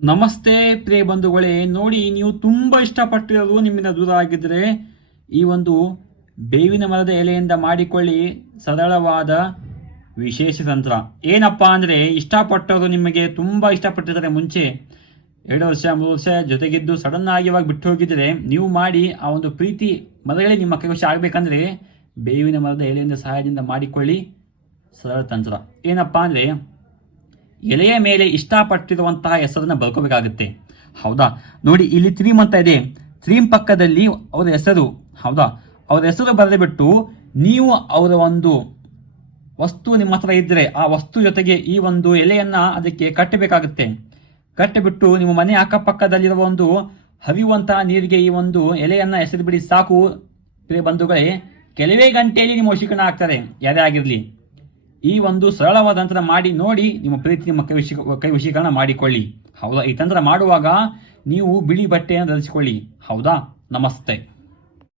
ನಮಸ್ತೆ ಪ್ರಿಯ ಬಂಧುಗಳೇ, ನೋಡಿ ನೀವು ತುಂಬಾ ಇಷ್ಟಪಟ್ಟಿರೋದು ನಿಮ್ಮಿಂದ ದೂರ ಆಗಿದ್ರೆ ಈ ಒಂದು ಬೇವಿನ ಮರದ ಎಲೆಯಿಂದ ಮಾಡಿಕೊಳ್ಳಿ ಸರಳವಾದ ವಿಶೇಷ ತಂತ್ರ. ಏನಪ್ಪಾ ಅಂದ್ರೆ, ಇಷ್ಟಪಟ್ಟವರು ನಿಮಗೆ ತುಂಬಾ ಇಷ್ಟಪಟ್ಟಿದ್ದಾರೆ, ಮುಂಚೆ 2 ವರ್ಷ 3 ವರ್ಷ ಜೊತೆಗಿದ್ದು ಸಡನ್ ಆಗಿ ಇವಾಗ ಬಿಟ್ಟು ಹೋಗಿದ್ರೆ ನೀವು ಮಾಡಿ ಆ ಒಂದು ಪ್ರೀತಿ ಮರಗಳೇ ನಿಮ್ಮ ಕೈವಶ ಆಗ್ಬೇಕಂದ್ರೆ ಬೇವಿನ ಮರದ ಎಲೆಯಿಂದ ಸಹಾಯದಿಂದ ಮಾಡಿಕೊಳ್ಳಿ ಸರಳ ತಂತ್ರ. ಏನಪ್ಪಾ ಅಂದ್ರೆ, ಎಲೆಯ ಮೇಲೆ ಇಷ್ಟಪಟ್ಟಿರುವಂತಹ ಹೆಸರನ್ನ ಬರ್ಕೋಬೇಕಾಗುತ್ತೆ. ಹೌದಾ, ನೋಡಿ ಇಲ್ಲಿ ಥ್ರೀಮ್ ಅಂತ ಇದೆ. ಥ್ರೀಮ್ ಪಕ್ಕದಲ್ಲಿ ಅವರ ಹೆಸರು, ಹೌದಾ, ಅವರ ಹೆಸರು ಬರೆದು ಬಿಟ್ಟು ನೀವು ಅವರ ಒಂದು ವಸ್ತು ನಿಮ್ಮ ಹತ್ರ ಇದ್ರೆ ಆ ವಸ್ತು ಜೊತೆಗೆ ಈ ಒಂದು ಎಲೆಯನ್ನ ಅದಕ್ಕೆ ಕಟ್ಟಬೇಕಾಗುತ್ತೆ. ಕಟ್ಟಿಬಿಟ್ಟು ನಿಮ್ಮ ಮನೆ ಅಕ್ಕಪಕ್ಕದಲ್ಲಿರುವ ಒಂದು ಹರಿಯುವಂತಹ ನೀರಿಗೆ ಈ ಒಂದು ಎಲೆಯನ್ನ ಎಸೆದು ಬಿಡಿ ಸಾಕು. ಪ್ರಿಯ ಬಂಧುಗಳೇ, ಕೆಲವೇ ಗಂಟೆಯಲ್ಲಿ ನಿಮ್ಮ ವಶೀಕರಣ ಆಗ್ತಾರೆ, ಯಾರೇ ಆಗಿರ್ಲಿ. ಈ ಒಂದು ಸರಳವಾದ ತಂತ್ರ ಮಾಡಿ ನೋಡಿ, ನಿಮ್ಮ ಪ್ರೀತಿ ನಿಮ್ಮ ಕೈ ವಶೀಕರಣ ಮಾಡಿಕೊಳ್ಳಿ. ಹೌದಾ, ಈ ತಂತ್ರ ಮಾಡುವಾಗ ನೀವು ಬಿಳಿ ಬಟ್ಟೆಯನ್ನು ಧರಿಸಿಕೊಳ್ಳಿ. ಹೌದಾ, ನಮಸ್ತೆ.